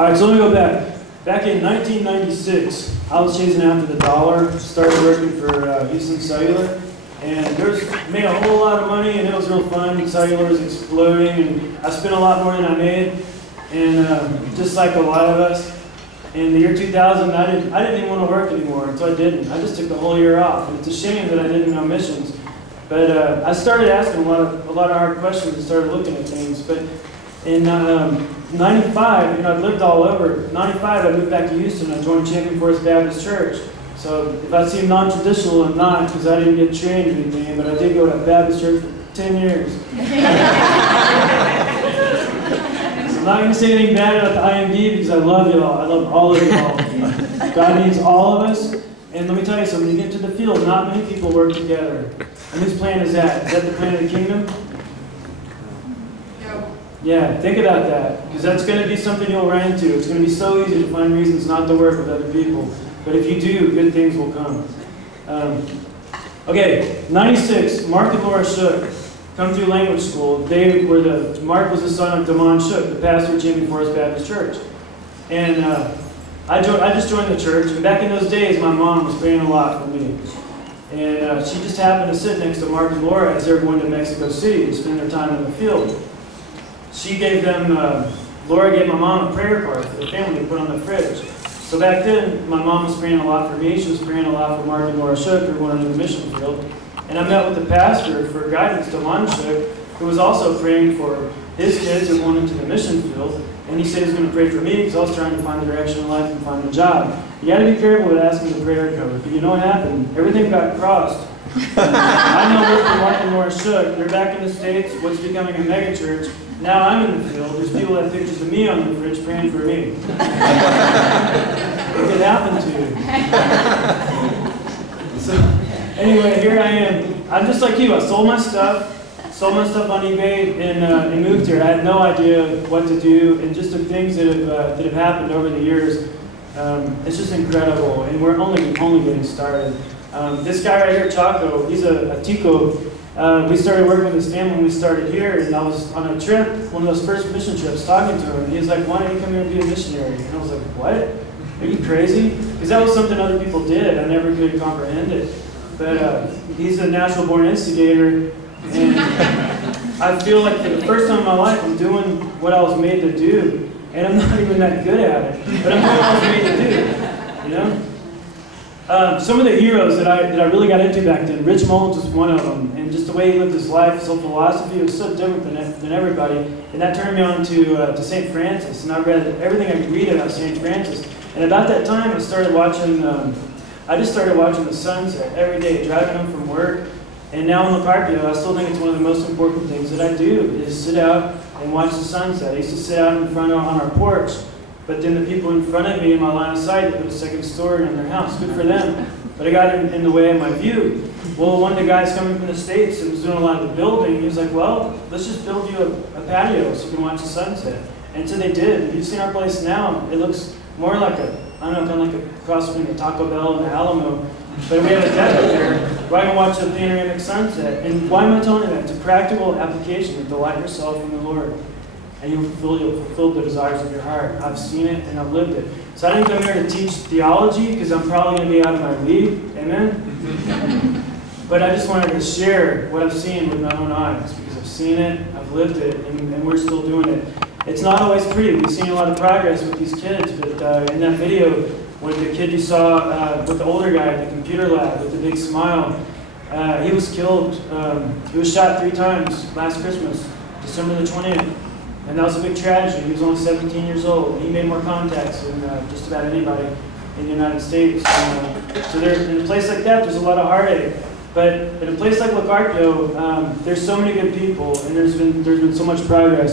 All right, so let me go back. Back in 1996, I was chasing after the dollar, started working for Houston Cellular, and made a whole lot of money, and it was real fun. Cellular was exploding, and I spent a lot more than I made, and just like a lot of us. In the year 2000, I didn't even want to work anymore until I didn't. I just took the whole year off, and it's a shame that I didn't go missions. But I started asking a lot of hard questions and started looking at things. But in 95, I'd lived all over. 95, I moved back to Houston. I joined Champion Forest Baptist Church. So if I seem non-traditional, I'm not, because I didn't get trained or anything, but I did go to Baptist Church for 10 years. I'm not going to say anything bad about the IMD because I love y'all. I love all of y'all. God needs all of us. And let me tell you something, when you get to the field, not many people work together. And whose plan is that? Is that the plan of the kingdom? No. Yeah, think about that. Because that's going to be something you'll run into. It's going to be so easy to find reasons not to work with other people. But if you do, good things will come. Okay, 96, Mark and Laura Shook come through language school. Mark was the son of Damon Shook, the pastor of Champion Forest Baptist Church. And I just joined the church, and back in those days, my mom was praying a lot for me. And she just happened to sit next to Mark and Laura as they were going to Mexico City to spend their time in the field. She gave them, Laura gave my mom a prayer card for the family to put on the fridge. So back then, my mom was praying a lot for me. She was praying a lot for Mark and Laura Shook, who were going to the mission field. And I met with the pastor for guidance, Damon Shook, who was also praying for his kids who went into the mission field. And he said he was going to pray for me because I was trying to find direction in life and find a job. You got to be careful with asking the prayer cover, because you know what happened? Everything got crossed. I now work for Mark and Laura Shook. They're back in the States, what's becoming a mega church. Now I'm in the field. There's people that have pictures of me on the fridge praying for me. It could happen to you. So anyway, here I am. I'm just like you. I sold my stuff on eBay, and moved here. I had no idea what to do, and just the things that have happened over the years. It's just incredible, and we're only getting started. This guy right here, Chaco, he's a Tico. We started working with his family when we started here, and I was on a trip, one of those first mission trips, talking to him, and he was like, "Why don't you come here and be a missionary?" And I was like, "What? Are you crazy?" Because that was something other people did. I never could comprehend it. But he's a natural-born instigator, and I feel like for the first time in my life, I'm doing what I was made to do, and I'm not even that good at it, but I'm doing what I was made to do, you know? Some of the heroes that I really got into back then, Rich Mullins was one of them, and just the way he lived his life, his whole philosophy was so different than everybody, and that turned me on to St. Francis, and I read everything I could read about St. Francis, and about that time I just started watching the sunset every day, driving home from work. And now in Carpio, I still think it's one of the most important things that I do is sit out and watch the sunset. I used to sit out in front on our porch, but then the people in front of me in my line of sight, they put a second story in their house. Good for them. But it got in the way of my view. Well, one of the guys coming from the States and was doing a lot of the building, he was like, "Well, let's just build you a patio so you can watch the sunset." And so they did. If you've seen our place now, it looks more like kind of like a cross between a Taco Bell and an Alamo. But we have a deck up there where I can watch the panoramic sunset. And why am I telling you that? It's a practical application to delight yourself in the Lord. And you'll fulfill the desires of your heart. I've seen it and I've lived it. So I didn't come here to teach theology because I'm probably going to be out of my league. Amen? But I just wanted to share what I've seen with my own eyes because I've seen it, I've lived it, and we're still doing it. It's not always pretty. We've seen a lot of progress with these kids, but in that video, when the kid you saw with the older guy at the computer lab with the big smile, he was killed. He was shot 3 times last Christmas, December the 20th. And that was a big tragedy. He was only 17 years old. He made more contacts than just about anybody in the United States. So in a place like that, there's a lot of heartache. But in a place like Carpio, there's so many good people, and there's been so much progress.